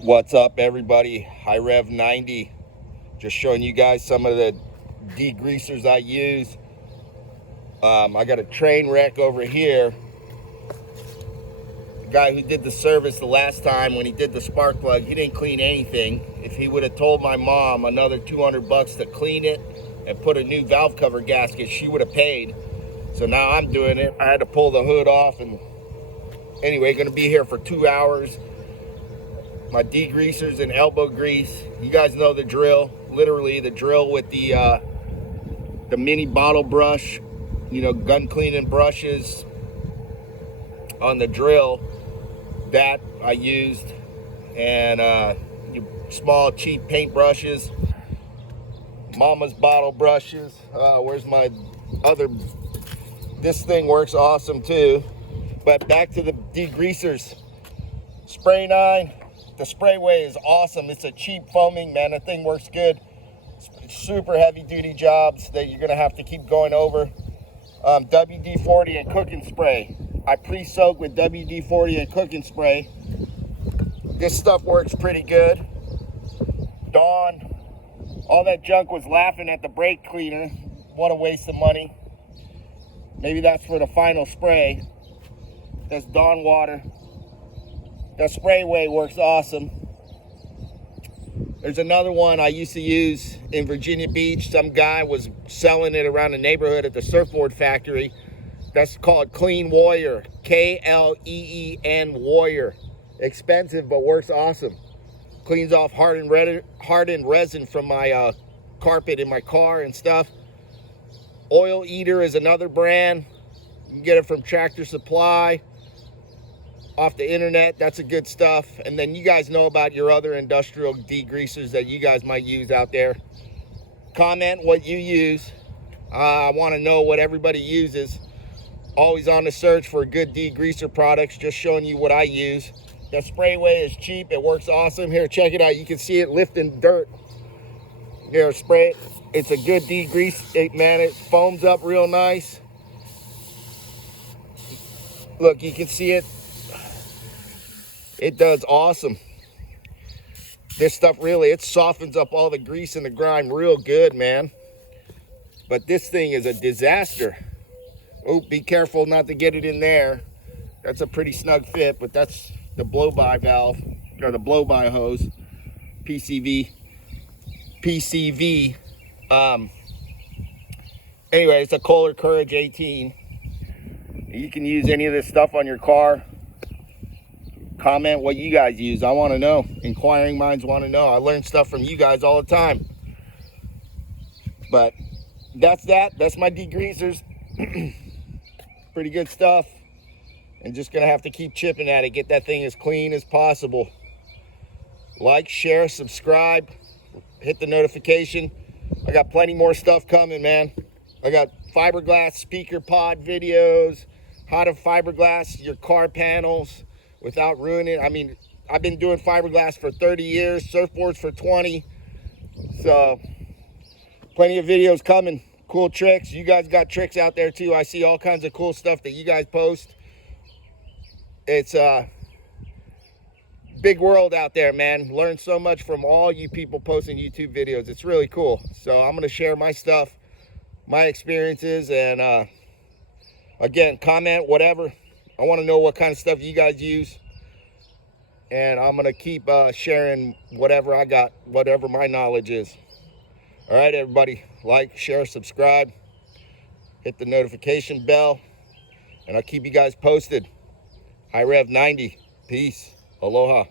What's up, everybody? High Rev 90. Just showing you guys some of the degreasers I use. I got a train wreck over here. The guy who did the service the last time when he did the spark plug, he didn't clean anything. If he would have told my mom another $200 to clean it and put a new valve cover gasket, she would have paid. So now I'm doing it. I had to pull the hood off, and anyway, gonna be here for 2 hours. My degreasers and elbow grease. You guys know the drill. Literally the drill with the mini bottle brush, gun cleaning brushes on the drill that I used, and small cheap paint brushes, mama's bottle brushes. Where's my other? This thing works awesome too. But back to the degreasers. Spray 9. The Sprayway is awesome. It's a cheap foaming, man. The thing works good. Super heavy duty jobs that you're gonna have to keep going over. WD-40 and cooking spray. I pre-soak with WD-40 and cooking spray. This stuff works pretty good. Dawn. All that junk was laughing at the brake cleaner. What a waste of money. Maybe that's for the final spray. That's Dawn water. The Sprayway works awesome. There's another one I used to use in Virginia Beach. Some guy was selling it around the neighborhood at the surfboard factory. That's called Clean Warrior. K-L-E-E-N Warrior. Expensive, but works awesome. Cleans off hardened resin from my carpet in my car and stuff. Oil Eater is another brand. You can get it from Tractor Supply, off the internet. That's a good stuff. And then you guys know about your other industrial degreasers that you guys might use out there. Comment what you use. I want to know what everybody uses. Always on the search for good degreaser products. Just showing you what I use. The Sprayway is cheap. It works awesome. Here, check it out. You can see it lifting dirt. Here, spray it. It's a good degrease. Man, it foams up real nice. Look, you can see it. It does awesome. This stuff really, it softens up all the grease and the grime real good, man. But this thing is a disaster. Oh, be careful not to get it in there. That's a pretty snug fit, but that's the blow-by valve, or the blow-by hose, PCV. Anyway, it's a Kohler Courage 18. You can use any of this stuff on your car. Comment what you guys use. I want to know. Inquiring minds want to know. I learn stuff from you guys all the time. But that's that. That's my degreasers. Pretty good stuff. And just going to have to keep chipping at it. Get that thing as clean as possible. Like, share, subscribe. Hit the notification. I got plenty more stuff coming, man. I got fiberglass speaker pod videos. How to fiberglass your car panels without ruining it. I mean, I've been doing fiberglass for 30 years, surfboards for 20. So, plenty of videos coming. Cool tricks. You guys got tricks out there too. I see all kinds of cool stuff that you guys post. It's a big world out there, man. Learn so much from all you people posting YouTube videos. It's really cool. So, I'm going to share my stuff, my experiences, and again, comment, whatever. I want to know what kind of stuff you guys use. And I'm going to keep sharing whatever I got, whatever my knowledge is. All right, everybody. Like, share, subscribe. Hit the notification bell. And I'll keep you guys posted. High Rev 90. Peace. Aloha.